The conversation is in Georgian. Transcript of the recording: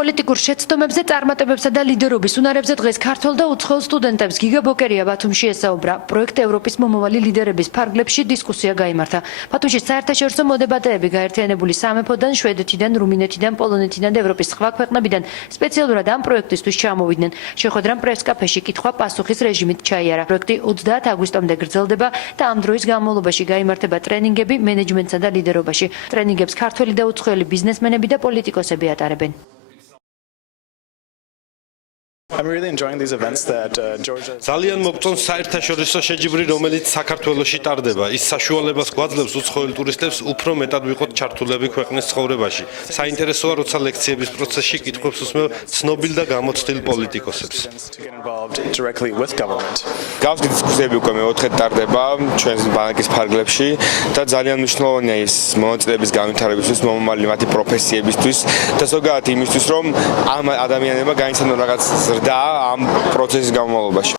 პოლიტიკურ შეცდომებზე, წარმატებებსა და ლიდერობის უნარებზე დღეს ქართველ და უცხოელ სტუდენტებს გიგა ბოკერია ბათუმში ესაუბრა. პროექტ ევროპის მომავალი ლიდერების ფარგლებში დისკუსია გაიმართა. ბათუმში საერთაშორისო მოდებატეები გაერთიანებული სამეფოდან, შვედეთიდან, რუმინეთიდან, პოლონეთიდან და ევროპის სხვა ქვეყნებიდან სპეციალურად ამ პროექტისთვის ჩამოვიდნენ. შეხვედრამ პრესკაფეში კითხვა-პასუხის რეჟიმით ჩაიარა. პროექტი 30 აგვისტომდე გრძელდება და ამ დროის განმავლობაში გაიმართება ტრენინგები მენეჯმენტსა და ლიდერობაში. ტრენინგებს ქართველი და უცხოელი ბიზნესმენები და პოლიტიკოსები ატარებენ. ძალიან მოგწონს საერთაშორისო შეჯიბრი, რომელიც საქართველოში ტარდება. ის საშუალებას გვაძლევს უცხოელ ტურისტებს უფრო მეტად ვიყოთ ჩართულები ქვეყნის ცხოვრებაში. საინტერესოა, როცა ლექციების პროცესში კითხვებს უსმევ ცნობილ და გამოცდილ პოლიტიკოსებს. გავს დისკუსიები უკვე მეოთხედ ტარდება ჩვენს ბანკის ფარგლებში და ძალიან მნიშვნელოვანია ის მონაწილეების განვითარებისთვის, მომავალი მათი პროფესიებისთვის და ზოგადად იმისთვის, რომ ამ ადამიანებმა გაიცანონ რაღაც ზრდა ამ პროცესის განმავლობაში.